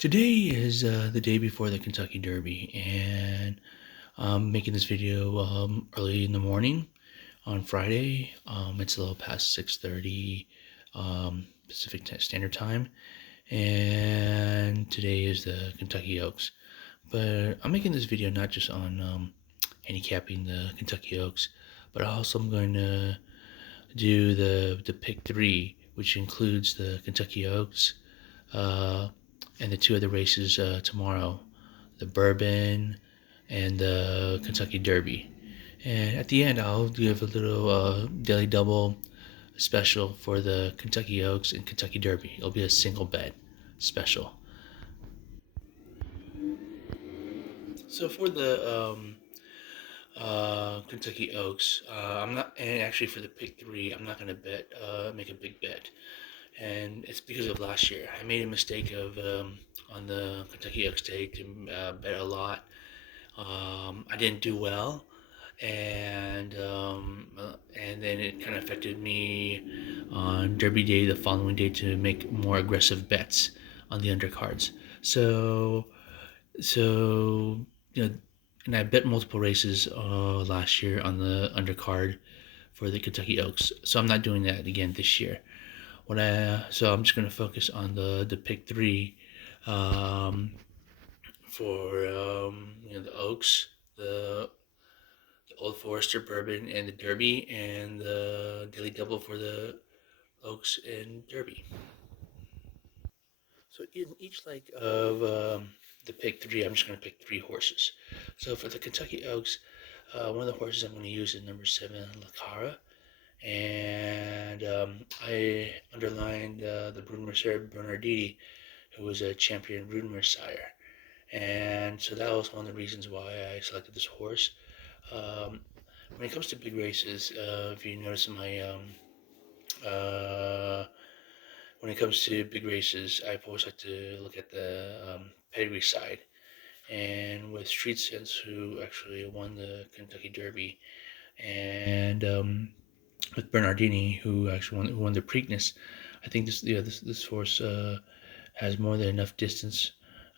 Today is the day before the Kentucky Derby, and I'm making this video early in the morning on Friday. It's a little past 6:30 Standard Time, and today is the Kentucky Oaks. But I'm making this video not just on handicapping the Kentucky Oaks, but also I'm going to do the pick three, which includes the Kentucky Oaks. Uh, and the two other races tomorrow, the Bourbon and the Kentucky Derby. And at the end, I'll give a little daily double special for the Kentucky Oaks and Kentucky Derby. It'll be a single bet special. So for the Kentucky Oaks, I'm not, and actually for the pick three, I'm not gonna make a big bet, and it's because of last year. I made a mistake of on the Kentucky Oaks day to bet a lot. I didn't do well, and then it kind of affected me on Derby Day the following day to make more aggressive bets on the undercards. So so you know, and I bet multiple races last year on the undercard for the Kentucky Oaks. So I'm not doing that again this year. So I'm just going to focus on the pick three um, for the Oaks, the Old Forester Bourbon and the Derby, and the Daily Double for the Oaks and Derby. So in each leg of the pick three, I'm just going to pick three horses. So for the Kentucky Oaks, one of the horses I'm going to use is number 7, Lacara. And I underlined the broodmare Bernardini, who was a champion broodmare sire. And so that was one of the reasons why I selected this horse. Um, when it comes to big races, if you notice in my uh, when it comes to big races, I always like to look at the pedigree side. And with Street Sense, who actually won the Kentucky Derby, and with Bernardini, who actually won the Preakness, I think this horse has more than enough distance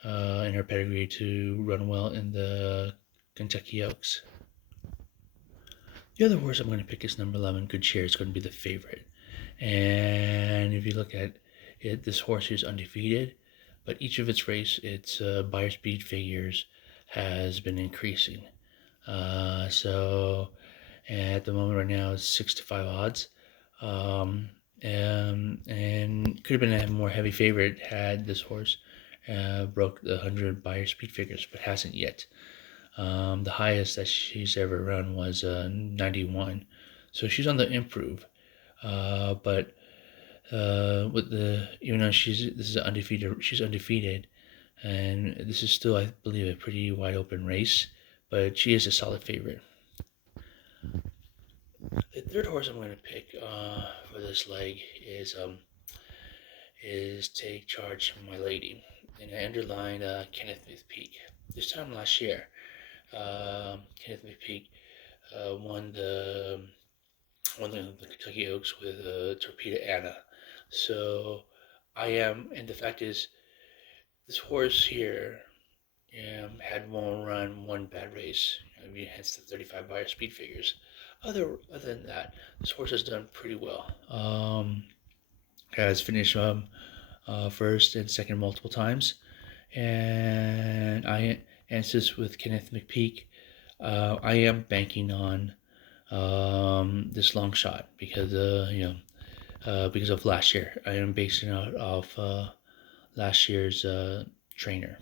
in her pedigree to run well in the Kentucky Oaks. The other horse I'm going to pick is number 11, Good Cheer. It's going to be the favorite. And if you look at it, this horse is undefeated, but each of its buyer speed figures has been increasing. So at the moment right now it's 6-5 odds. And could have been a more heavy favorite had this horse broke the 100 buyer speed figures, but hasn't yet. The highest that she's ever run was 91, so she's on the improve. But with the even though she's undefeated, and this is still, I believe, a pretty wide open race, but she is a solid favorite. The third horse I'm going to pick for this leg is Take Charge, My Lady, and I underlined Kenneth McPeek. This time last year, Kenneth McPeek won the Kentucky Oaks with Torpedo Anna. So and the fact is, this horse here had one bad race. I mean, hence the 35 buyer speed figures. Other than that, this horse has done pretty well. Has finished first and second multiple times, and since with Kenneth McPeek, I am banking on this long shot because because of last year. I am basing it off last year's trainer.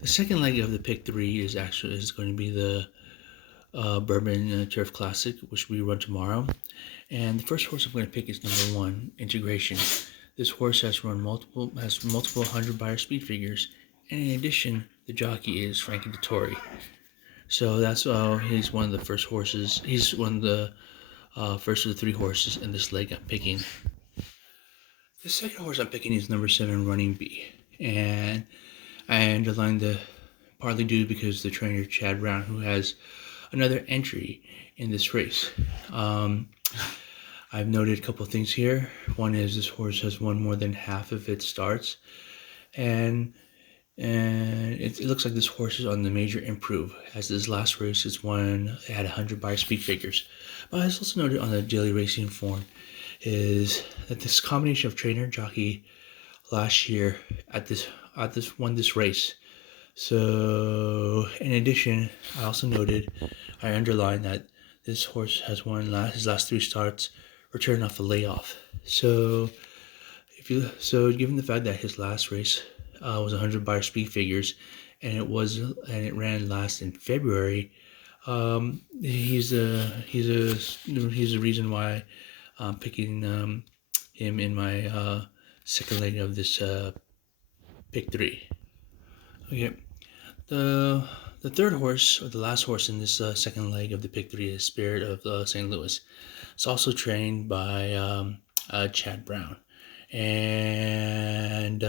The second leg of the pick three is going to be the Bourbon Turf Classic, which we run tomorrow. And the first horse I'm going to pick is number 1, Integration. This horse has multiple 100 buyer speed figures, and in addition, the jockey is Frankie Dettori. So that's he's one of the first horses. He's one of the first of the 3 horses in this leg I'm picking. The second horse I'm picking is number 7, Running Bee, and I underlined the partly due because the trainer Chad Brown, who has another entry in this race. I've noted a couple of things here. One is this horse has won more than half of its starts, and it looks like this horse is on the major improve. As this last race, it had 100 by speed figures. But I also noted on the daily racing form is that this combination of trainer jockey last year at this won this race. So in addition, I underlined that this horse has won his last three starts, returning off a layoff. So given the fact that his last race was 100 by speed figures, and it ran last in February, he's a reason why I'm picking him in my second leg of this pick three. Okay, the the third horse, or the last horse in this second leg of the pick three, is Spirit of St. Louis. It's also trained by Chad Brown, and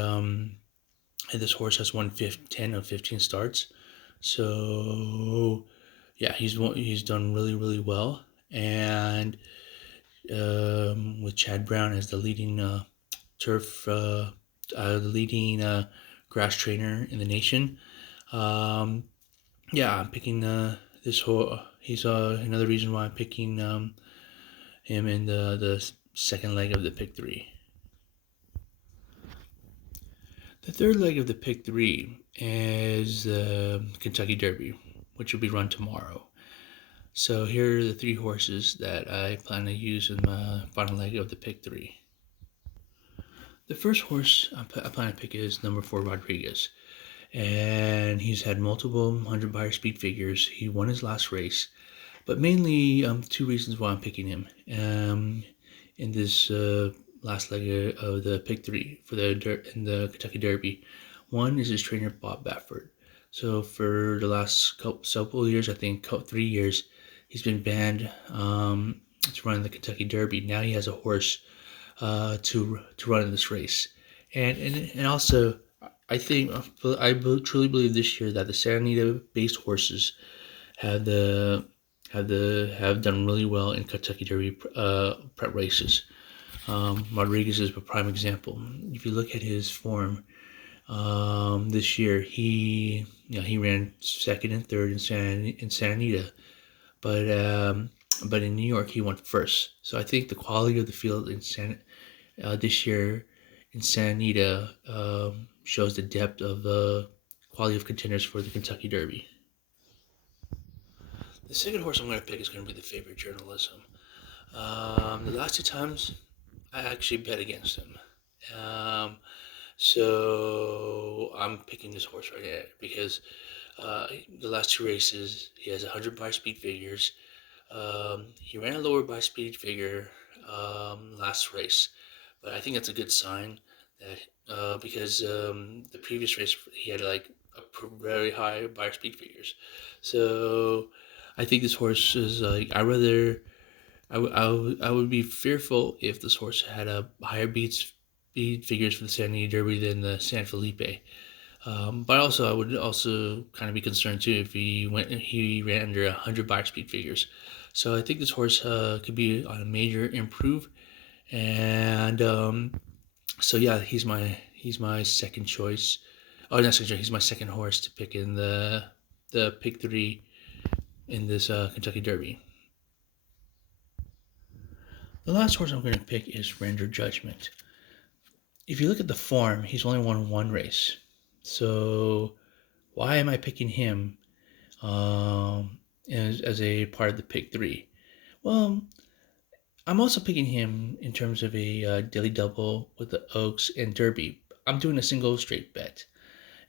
this horse has won 10 of 15 starts. So yeah, he's done really really well, and with Chad Brown as the leading turf, the leading grass trainer in the nation. Um, yeah, I'm picking this horse. He's another reason why I'm picking him in the second leg of the pick three. The third leg of the pick three is the Kentucky Derby, which will be run tomorrow. So here are the three horses that I plan to use in the final leg of the pick three. The first horse I plan to pick is number 4, Rodriguez. And he's had multiple 100 buyer speed figures. He won his last race. But mainly two reasons why I'm picking him in this last leg of the pick three for in the Kentucky Derby. One is his trainer, Bob Baffert. So for the last several years, I think 3 years, he's been banned to run in the Kentucky Derby. Now he has a horse to run in this race, and also I truly believe this year that the Santa Anita based horses have done really well in Kentucky Derby prep races. Rodriguez is a prime example. If you look at his form this year, he ran second and third in Santa Anita, but in New York he went first. So I think the quality of the field this year in Santa Anita shows the depth of the quality of contenders for the Kentucky Derby. The second horse I'm going to pick is going to be the Favorite Journalism. The last two times I actually bet against him. So I'm picking this horse right now because the last two races he has 100 by speed figures. He ran a lower by speed figure last race, but I think that's a good sign that because the previous race he had like very high by speed figures. So I think this horse is like I would be fearful if this horse had a higher speed figures for the San Diego Derby than the San Felipe. But also, I would also kind of be concerned too if he ran under 100 by speed figures. So I think this horse could be on a major improve, and so yeah, he's my second choice. Oh, not second choice. He's my second horse to pick in the pick three in this Kentucky Derby. The last horse I'm going to pick is Render Judgment. If you look at the form, he's only won one race. So why am I picking him as a part of the pick three? Well, I'm also picking him in terms of a daily double with the Oaks and Derby. I'm doing a single straight bet.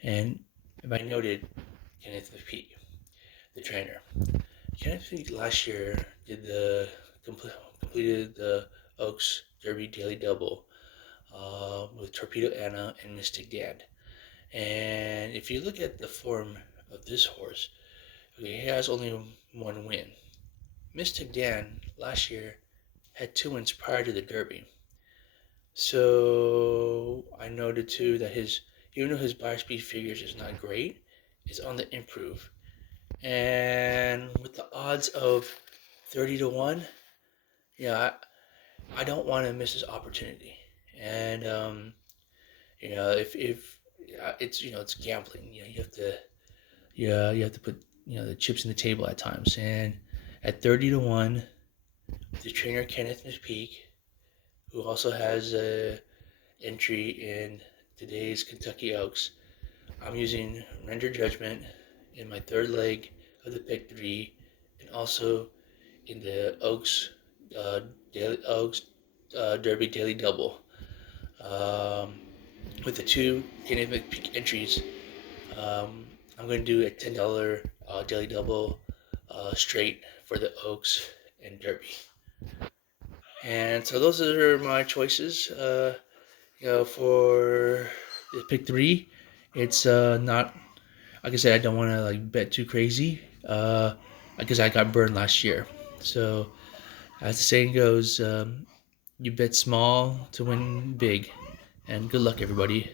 And if I noted Kenneth McPeek, the trainer. Kenneth McPeek last year completed the Oaks Derby daily double with Torpedo Anna and Mystic Dan. And if you look at the form of this horse, he has only one win. Mystic Dan last year had 2 wins prior to the Derby. So I noted too that even though his buy speed figures is not great, it's on the improve. And with the odds of 30 to 1, yeah, I don't want to miss this opportunity. And if it's it's gambling. You have to you have to put the chips in the table at times. And at 30 to 1, the trainer Kenneth McPeek, who also has a entry in today's Kentucky Oaks, I'm using render judgment in my third leg of the pick three, and also in the uh, Oaks Derby Daily Double. Um, with the two Kenneth McPeek entries, um, I'm going to do a $10 daily double straight for the Oaks and Derby. And so those are my choices. For the pick three, it's not like I said. I don't want to like bet too crazy. Because I got burned last year. So as the saying goes, you bet small to win big. And good luck, everybody.